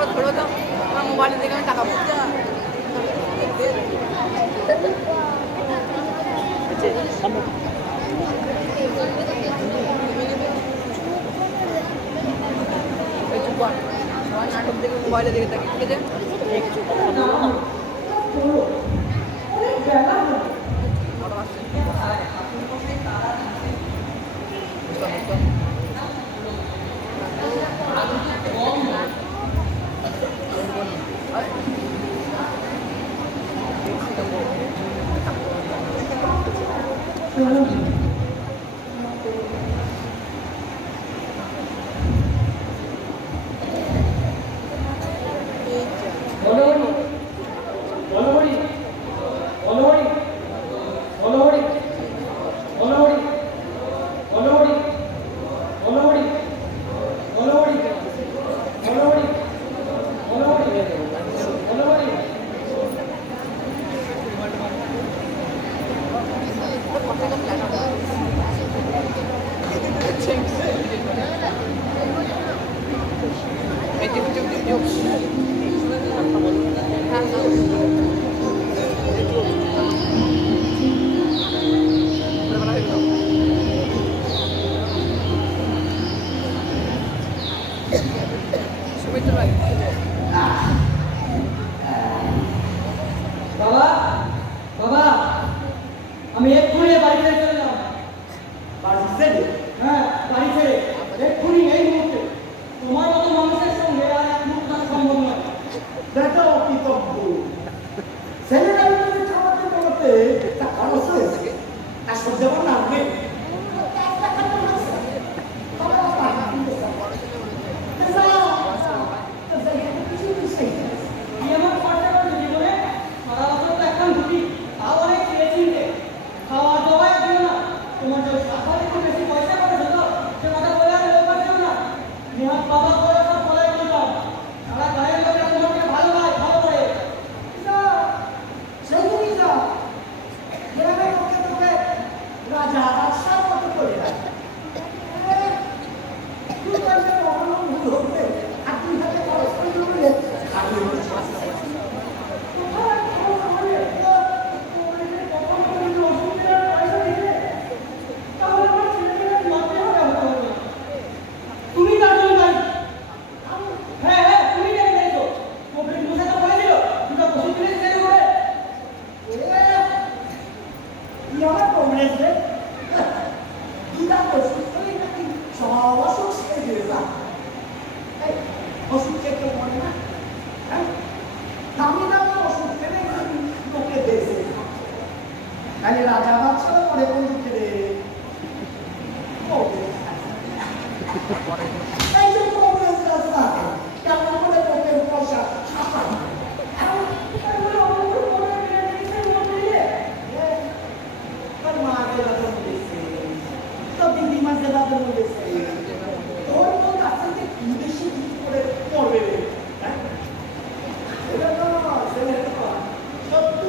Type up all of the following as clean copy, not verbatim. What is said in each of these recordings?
করে ধরো তো আমার মোবাইলে দেখে আমি টাকা পাবো নাটক দেখে মোবাইলে দেখে থাকি ঠিক আছে বাবা বাবা আমি এক্ষুনি বাড়ি ছেড়ে চলে যাব বাড়ি ছেড়ে হ্যাঁ বাড়ি ছেড়ে এক্ষুনি এই মুহূর্তে তোমার মতো মানুষের সঙ্গে আর এক মুহূর্ত সম্ভব নয় দেখো কৃতজ্ঞ ছেলেরা যদি খাওয়াতে বলতে তা খরচ হয়েছে তা সহ্য না হবে রাজা বাদশাহ পরে কোন দিকে রে এই যে কংগ্রেস রাস্তা কেমন করে লোকের পয়সা সত্য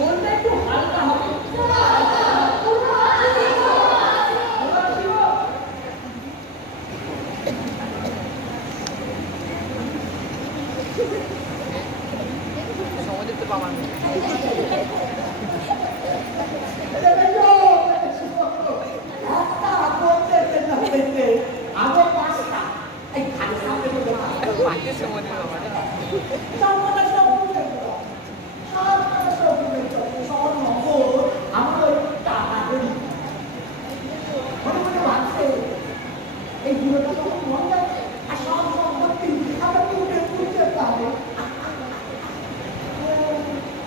মনটা একটু হালকা হবে সময় দিতে পারবেন বাকি সময় দিতে পারবেন এই জীবনটা তো মন যায় আর সব সম্পত্তি আমরা তুলে তুলতে পারে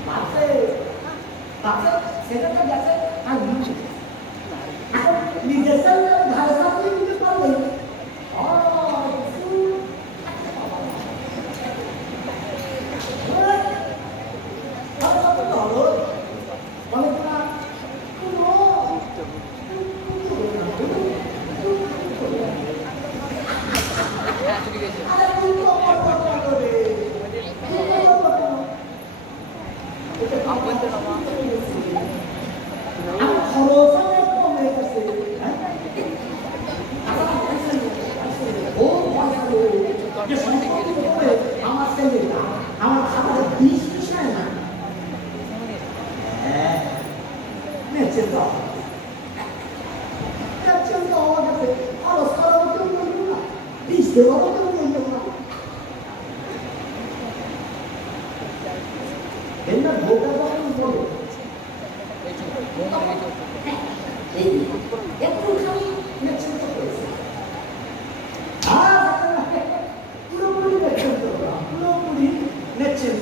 বাসে বাসে সেটা তো গেছে আর এখন নিজের ঘরে সাথে নিতে পারবে আমার ছেলেটা আমার খাবারের বিষ মিশায় না নেচে দাও নেচে দাও আমার কাছে খরচ করার কেউ বলবো না বিষ দেওয়ারও কেউ বলবো না এমনি ভোটা যখন বলে একটুখানি নেচে করেছে পুরোপুরি নেচেন পুরোপুরি নেচেন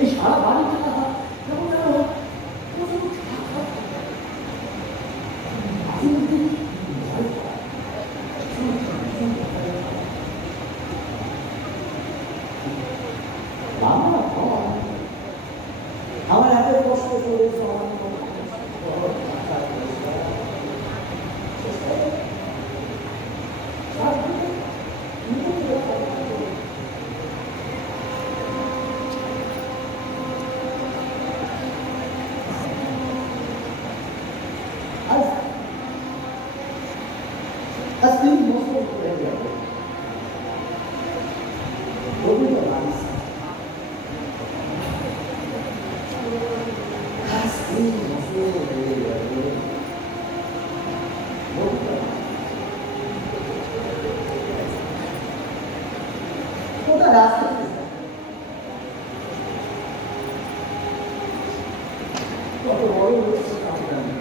এই সারা বাড়ি খেলা হয় যেমন যেন আমার এত কষ্ট করেছে As things most of the day, As things most of the day, Toda raça quando eu olho eu estou falando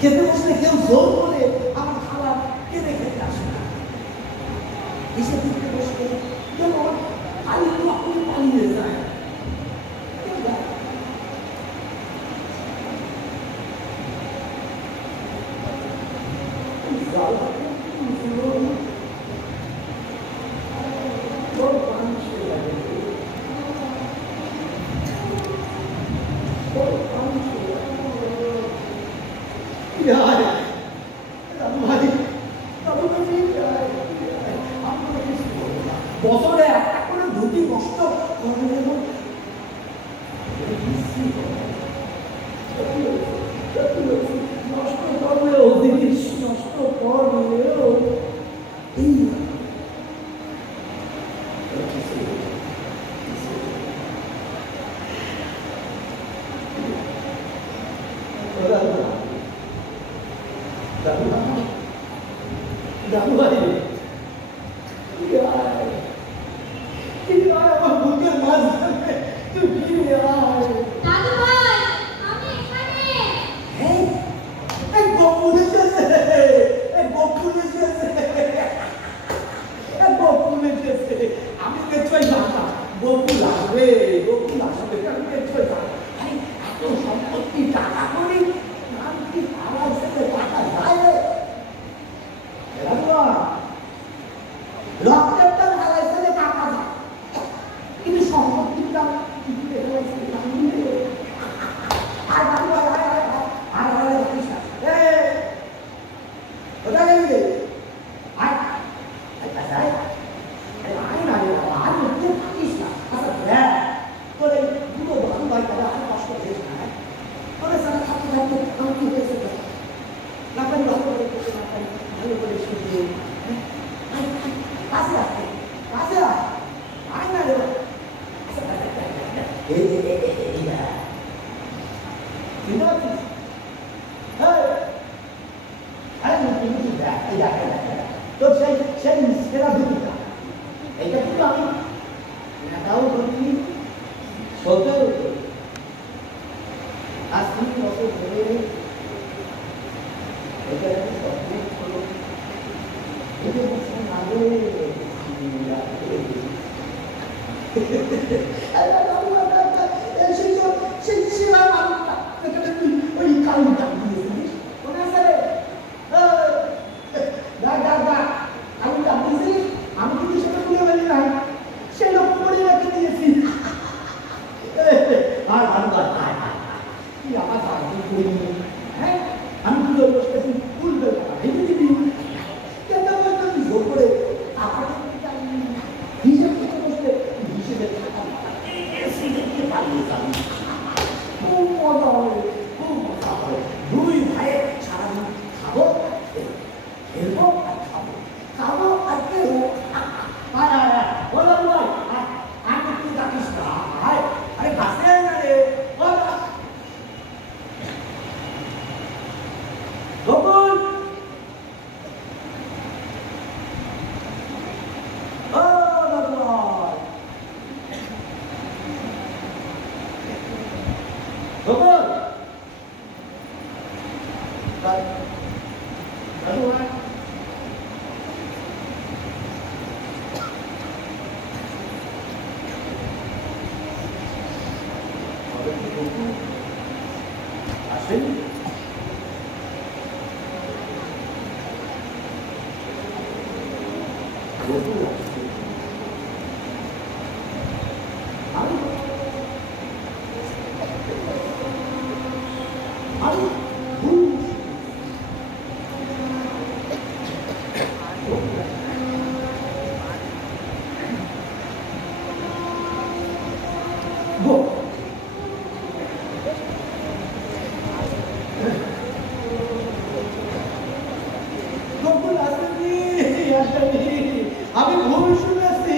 খেতে বসলে কেউ জোর করে আমার খাবার কেনে খেতে আসে না এসে দিতে বসলে যেমন পালিয়ে যায় বছরে একটা করে দুটি কষ্ট নষ্ট করলেও জিনিস নষ্ট করলেও আর ভালো কাজ কি আমার সাহায্য করি হ্যাঁ আমি তো বসে ভুলবে না ভেবে দিবি কেন বলতো জোর করে আপনাকে হিসেব থেকে বসলে হিসেবে টাকা দেখতে পারবো আমি খুব মজা হবে খুব মজা হবে দুই ভাইয়ের সারাদিন খাবো খেলবো আর খাবো খাবো আর খেলবো আয় আয় আয় বলো ভাই আমি তুই ডাকিস না আয় আরে কাছে না রে বল গোকুল ও ভগবান গোকুল দাদু আয় আসেন আমি খুবই শুনেছি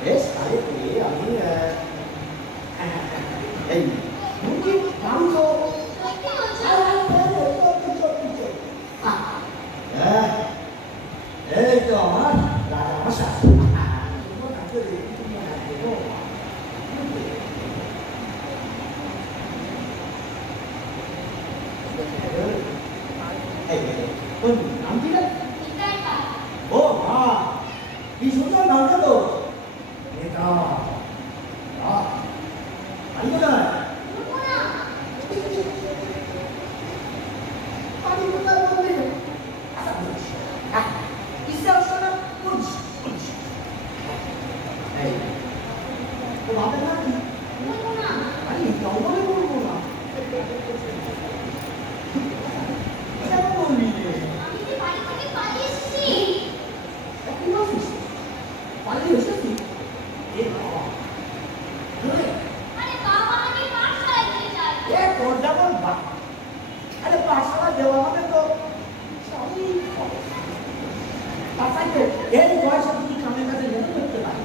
বেশ তাহলে আমি এই মুরগি মাংস এই তো আমার রাজা মশাই নাম কি রে? ও মা কি সুন্দর নামটা তো এটা আইবো না পানি কোথায় বলবি ইচ্ছা হচ্ছে না পুলিশ এই তো ভাবে না কি আরে জঙ্গলে বলবো না কেন বলবি রে পালিয়ে এসেছি এ বাবা আরে পাঠশালা দেওয়া হবে তো এই বয়সে তুমি কামের কাছে যেতে করতে পারি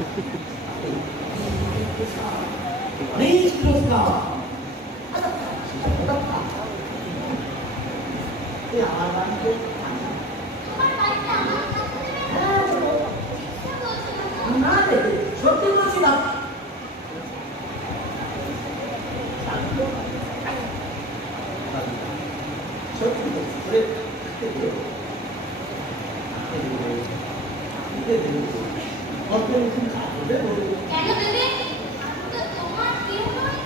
অনেক পুরস্কার আমার বাড়িতে না রে সত্যি বলছিলাম সত্যি কেন দেবে তোমার কেউ নয়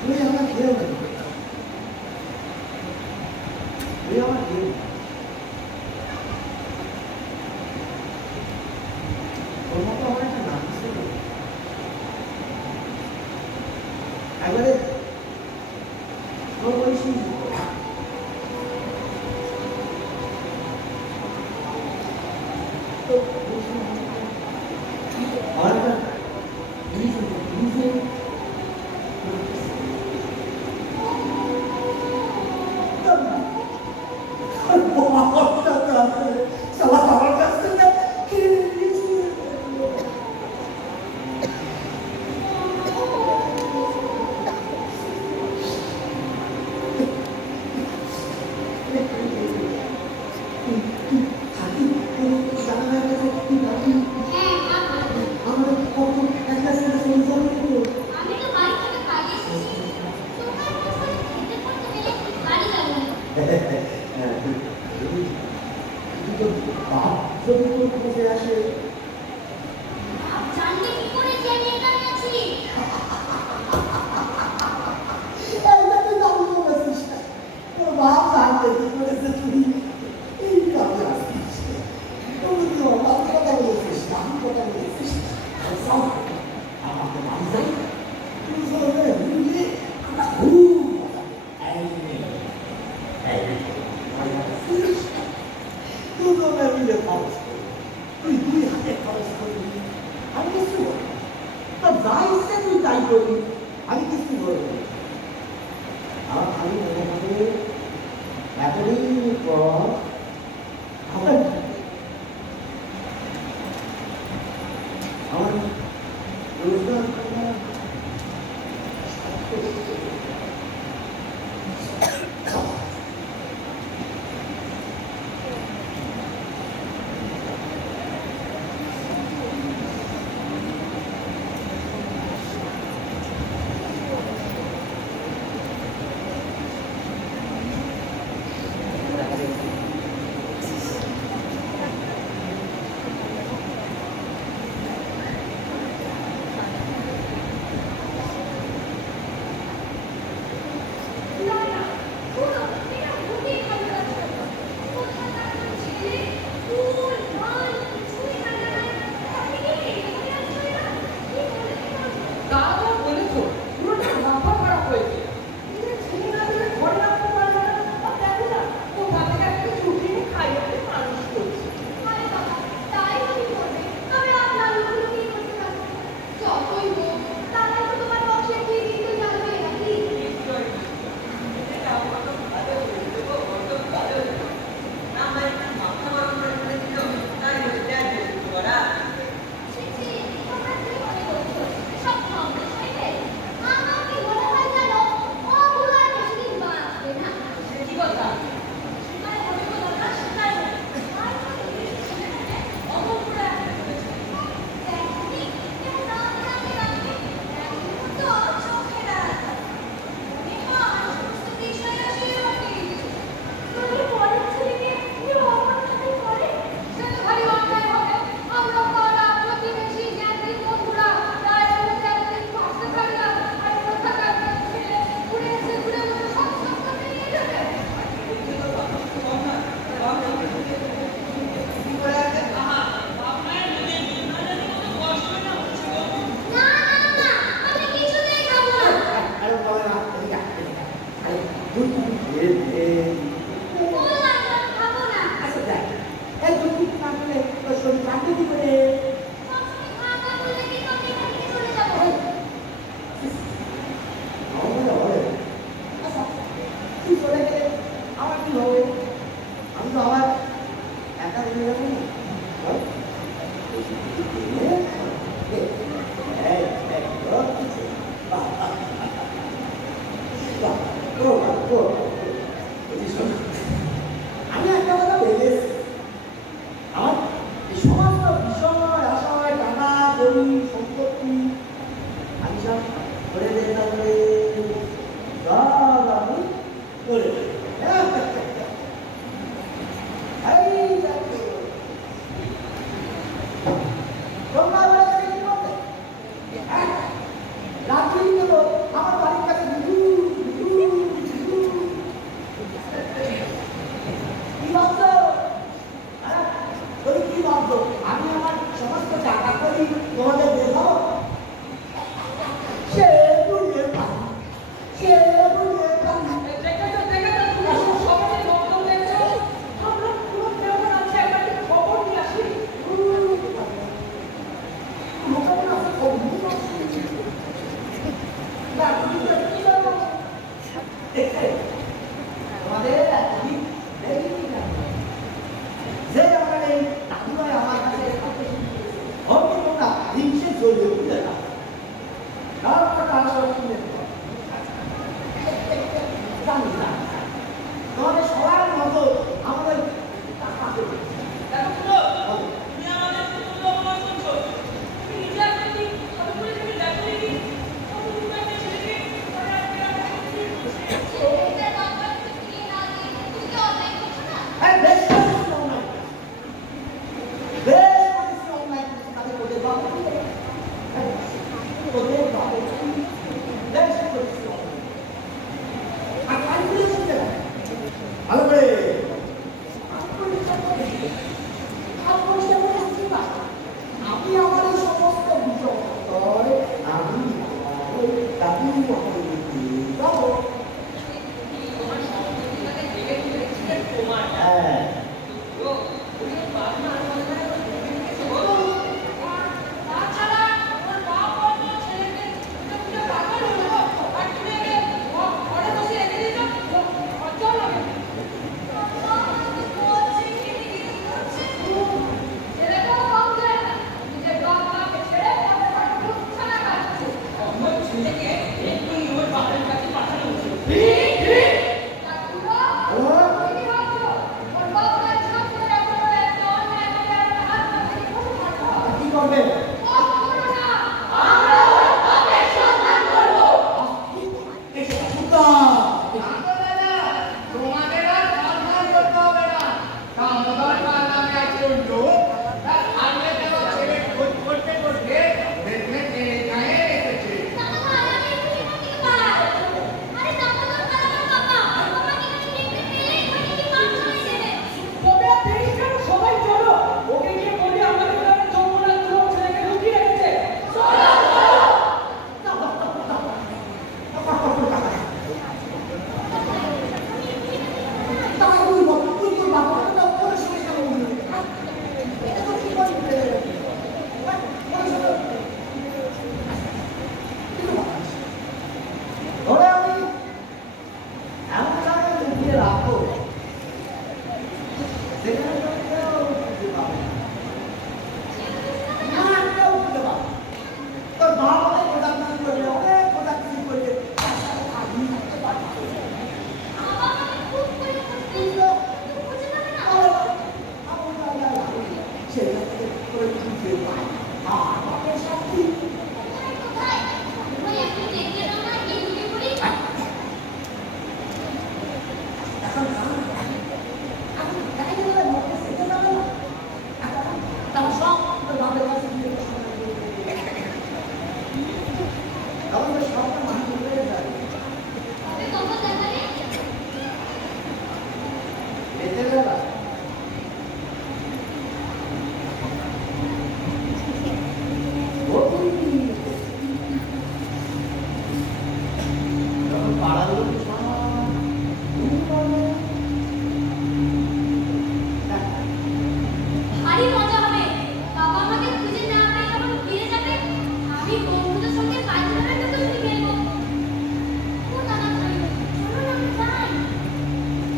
তুই আমার কেউ না তুই আমার কেউ তোর মতো আমার একটা নাম ছিল একবারে তোর বয়সী और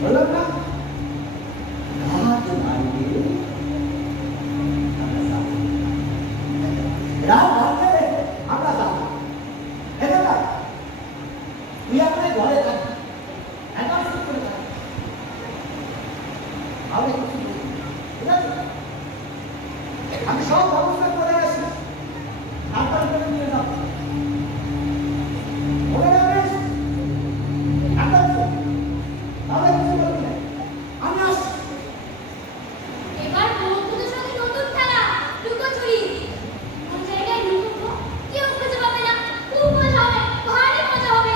বললাম না রাত মারিয়ে আমরা যাবো রাত ভাঙলে আমরা যাবো এটা না তুই আপনার ঘরে থাক এখন শুরু করে থাক আমি কিছু বলি ঠিক আছে আমি সব ব্যবস্থা করে আসি আপনার করে নিয়ে যাও মনে রাখিস তাহলে কিছু বলবি না আমি আসি এবার বন্ধুদের সঙ্গে নতুন খেলা লুকোচুরি কোন জায়গায় লুকোবো কেউ খুঁজে পাবে না খুব মজা হবে ভারী মজা হবে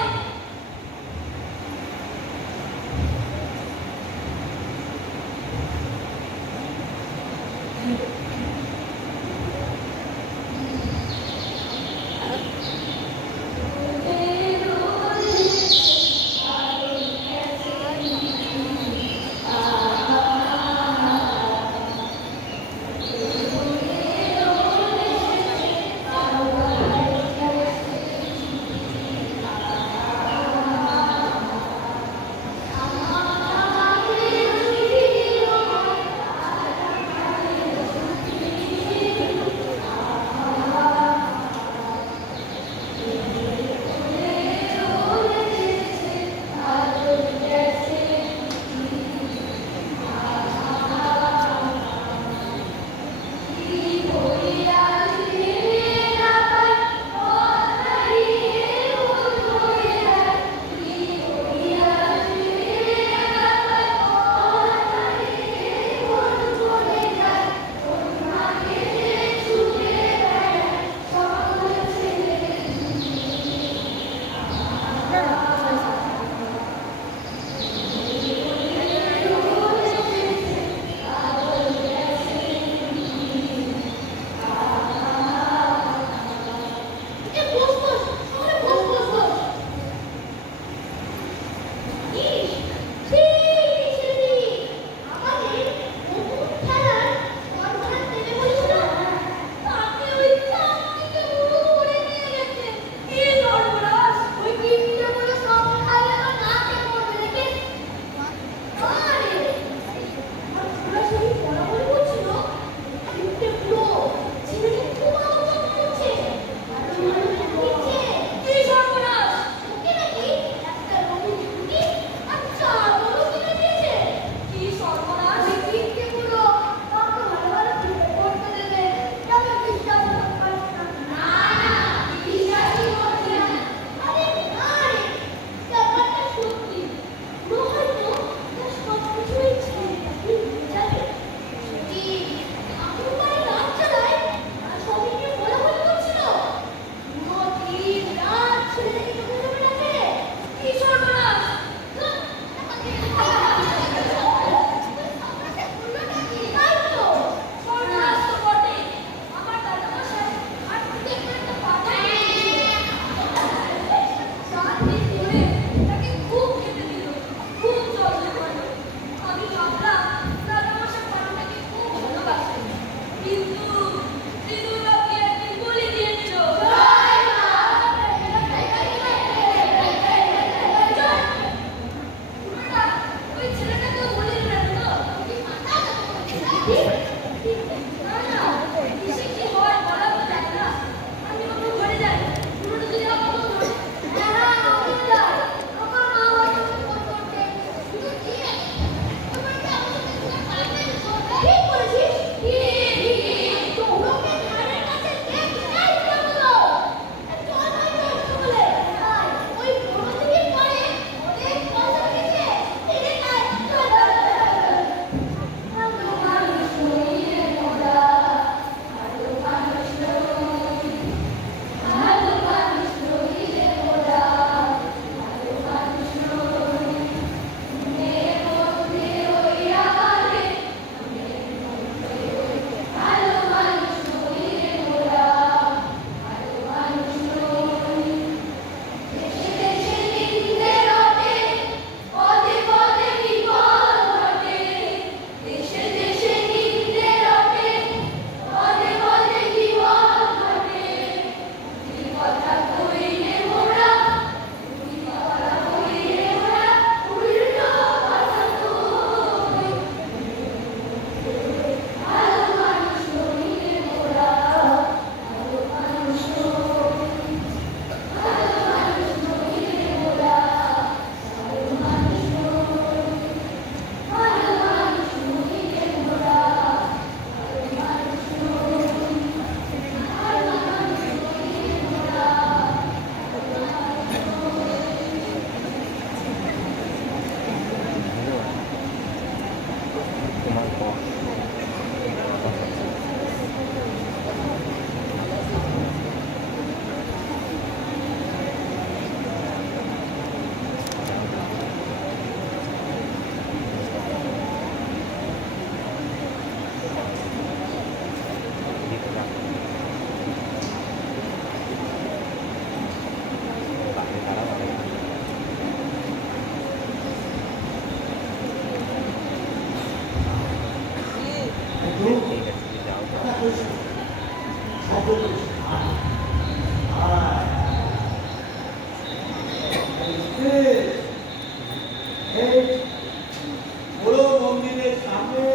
বড় মন্দিরের সামনে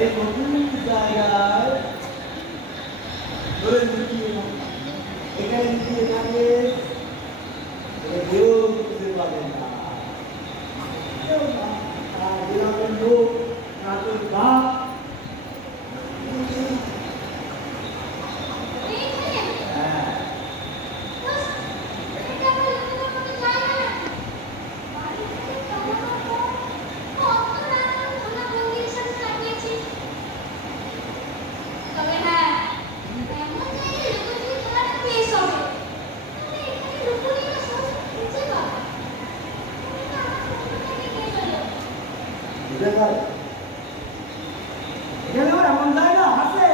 এই নতুন জায়গায় ধরে লুকিয়ে এখানে লুকিয়ে থাকে কেউ বুঝতে পারে না গ্রামের লোক না তোর বাপ এখানেও এমন জায়গা আছে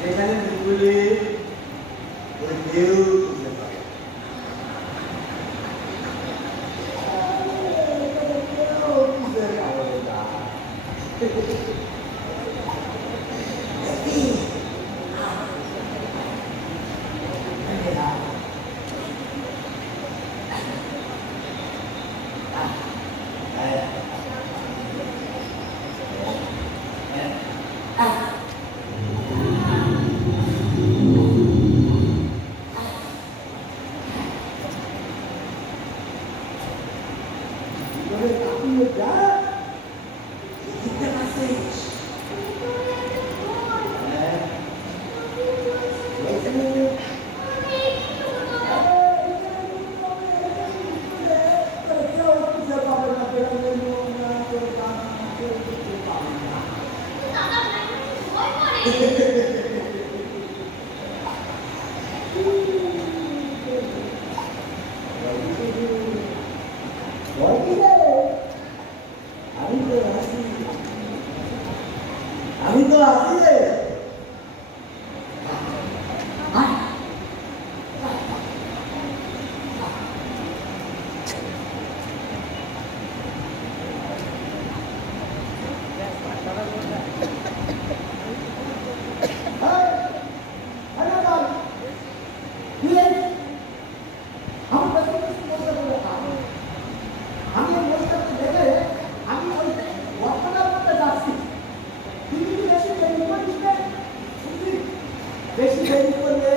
যেখানে ঢুকলে কেউ বুঝতে পারে আমি তো আছি রে বেশি দেরি করলে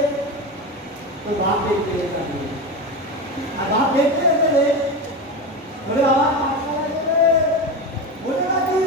তো বাপ দেখতে যাবে আর বাপ দেখতে গেলে ধরে আবার বলে রাখি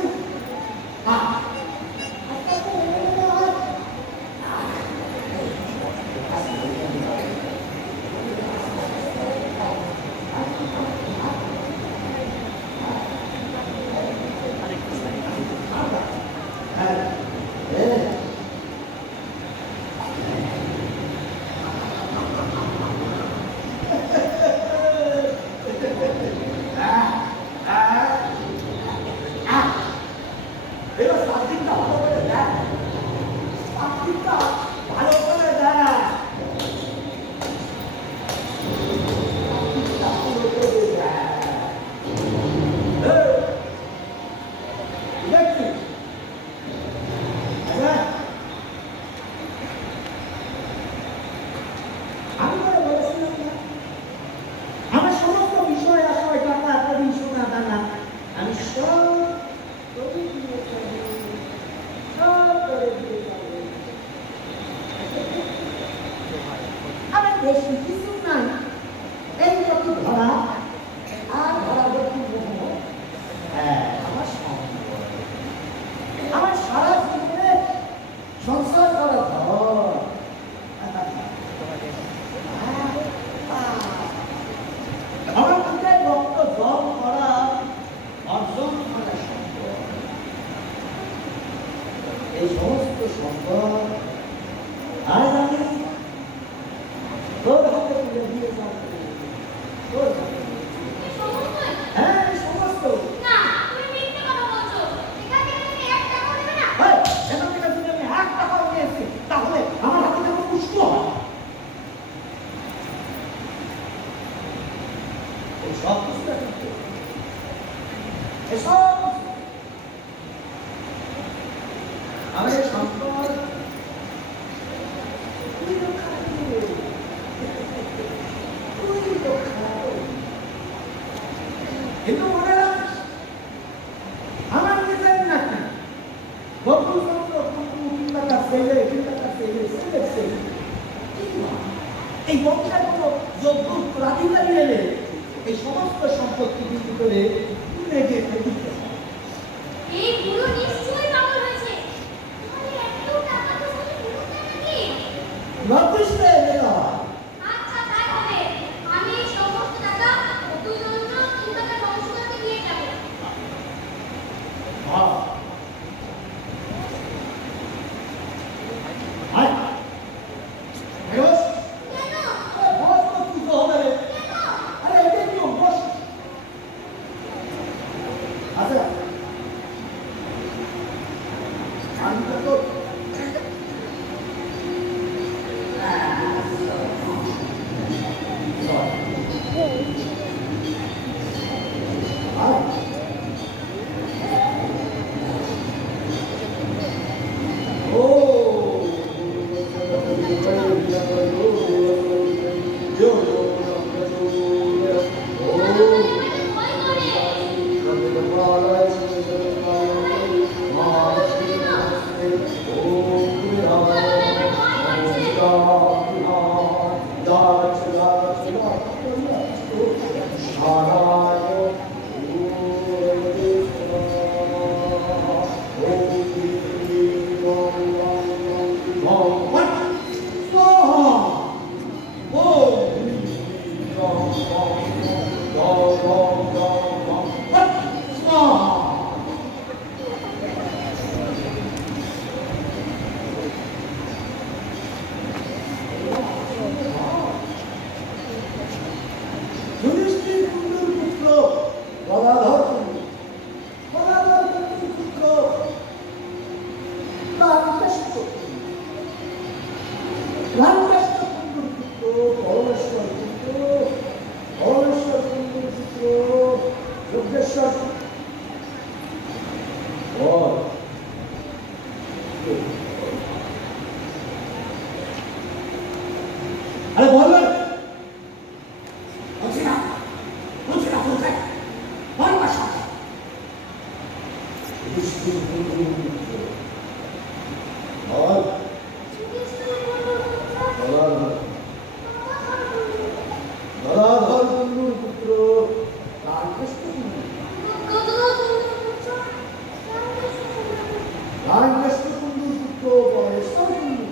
এই সমস্ত সম্পদ আজ আমি তোর হাতে তুলে দিয়ে যাব তোর হ্যাঁ সমস্ত না তুমি মিথ্যে কথা বলছো এখান থেকে তুমি 1 টাকাও নেবে না এখান থেকে যদি আমি 1 টাকাও নিয়েছি তাহলে আমার হাতে যেন পুষ্ট হয় এই সব কিছু এসব আমি সম্পদ তুই তো খাবি তুই তো খাবি কিন্তু মনে রাখিস আমার নিজের নাকি বকুলচন্দ্র কুন্ডু কিংবা তার ছেলে এই বংশের কোনো যোগ্য উত্তরাধিকারী এলে এই সমস্ত সম্পত্তি বিক্রি করে লেগে দিতে হয়। এই বুড়ো নিশ্চয়ই পাগল হয়েছে। তাহলে এত টাকা তো সে বুড়ো নাকি? লজ্জিস রে মেয়েরা। আচ্ছা তাই হবে। আমি এই সমস্ত টাকা বকুলচন্দ্র কিংবা তার বংশধরকে দিয়ে যাব। হ্যাঁ আয় বেরোস কেন? বস তো পুজো হবে রে। কেন? আরে এটা কি বস আচ্ছা আমি তো আরে বলবেন বলছি না কোথায় বল বাসা গদাধর কুণ্ডুর পুত্র রামকৃষ্ণ কুণ্ডুর পুত্র পরেশ্বর কুণ্ডু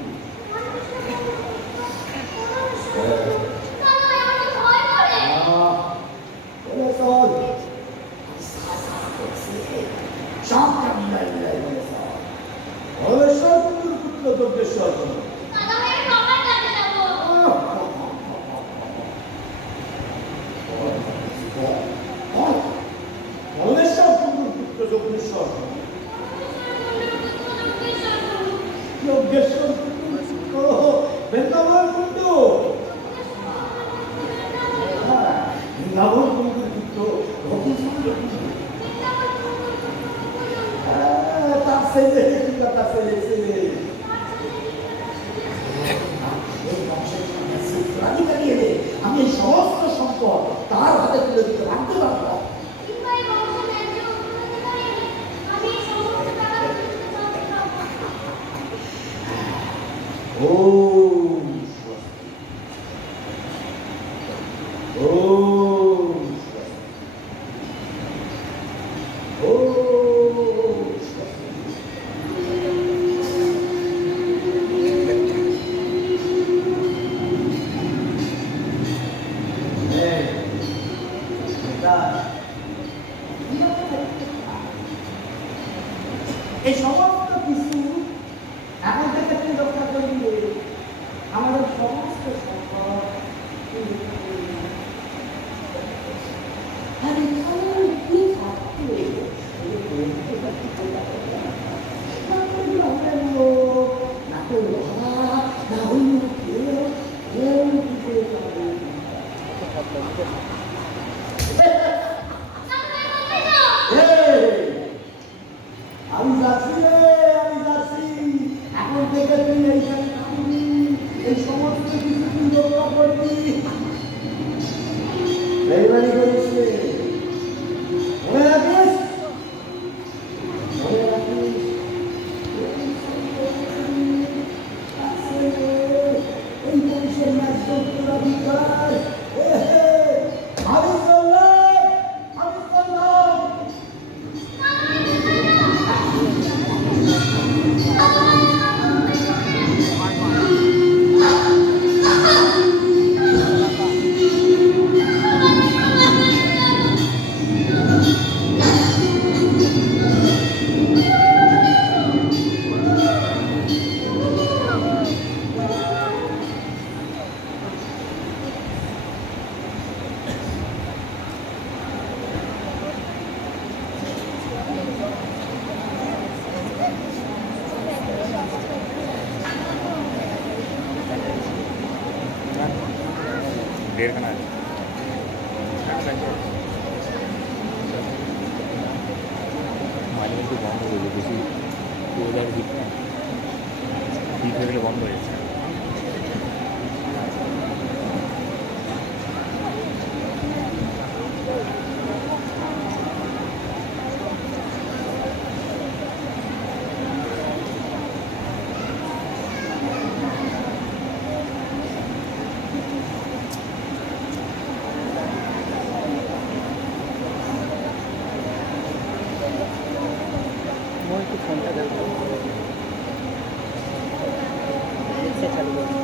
পরেশ্বর কুণ্ডুর পুত্র যজ্ঞেশ্বর কুণ্ডু পরমেশ্বর কুণ্ডুর পুত্র যজ্ঞেশ্বর যজ্ঞেশ্বর কুণ্ডুর পুত্র বৃন্দাবন কুণ্ডু বৃন্দাবন কুণ্ডুর পুত্র তার ছেলে আমি এই সমস্ত সম্পদ তার হাতে তুলে দিতে বাধ্য পারবো। এই সমস্ত কিছু এখন থেকে তুমি রক্ষা করবে আমাদের সমস্ত সম্পদ আমি যাচ্ছি রে দেড়খানা আছে মাঝে মধ্যে বন্ধ হয়েছে বেশি ওয়েদার হিট হিট হয়ে গেলে বন্ধ হয়ে যাচ্ছে ফোনটা দেখো চালু করো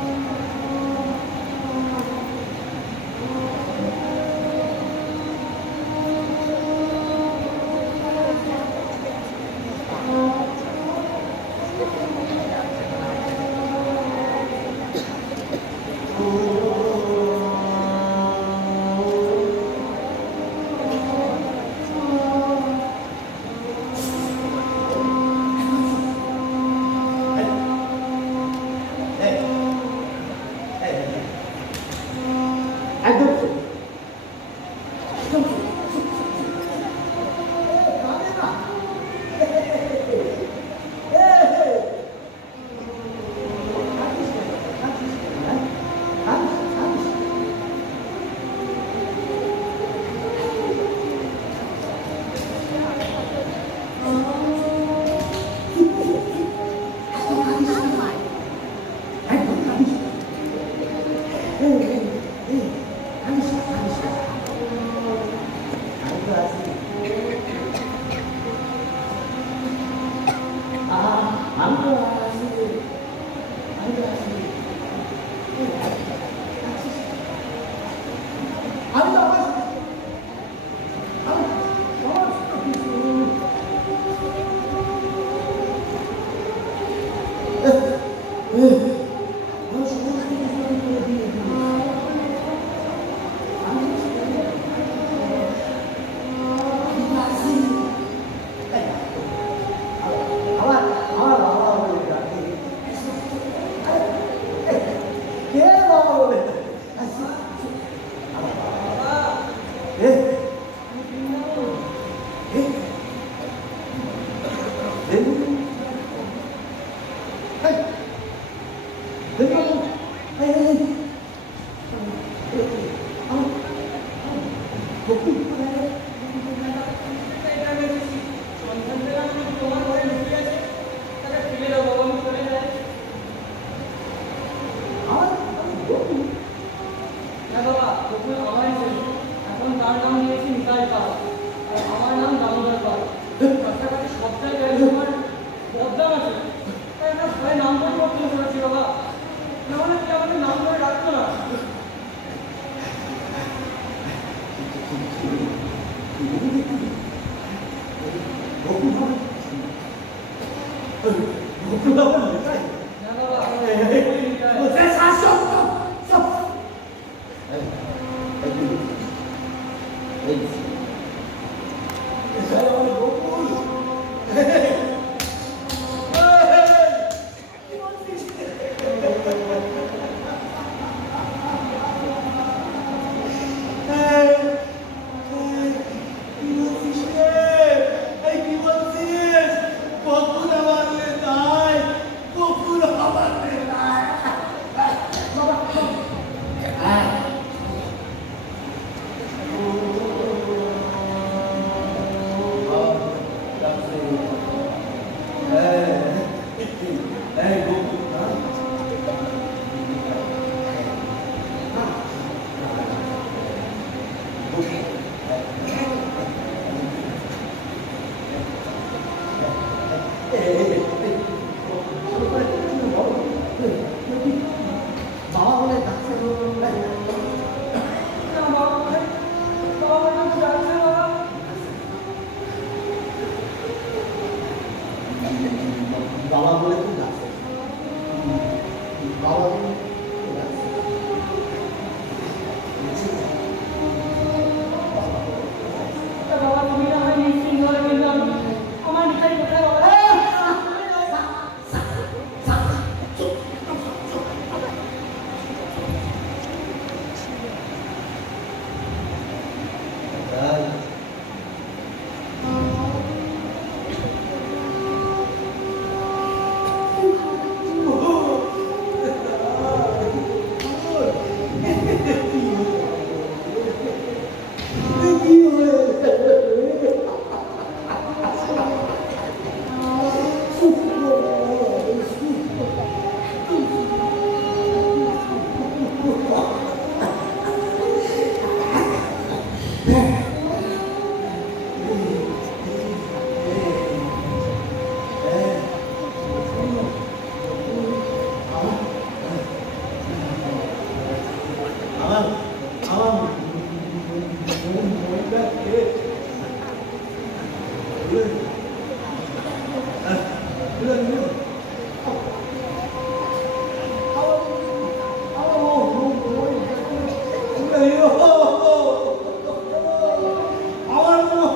বানানো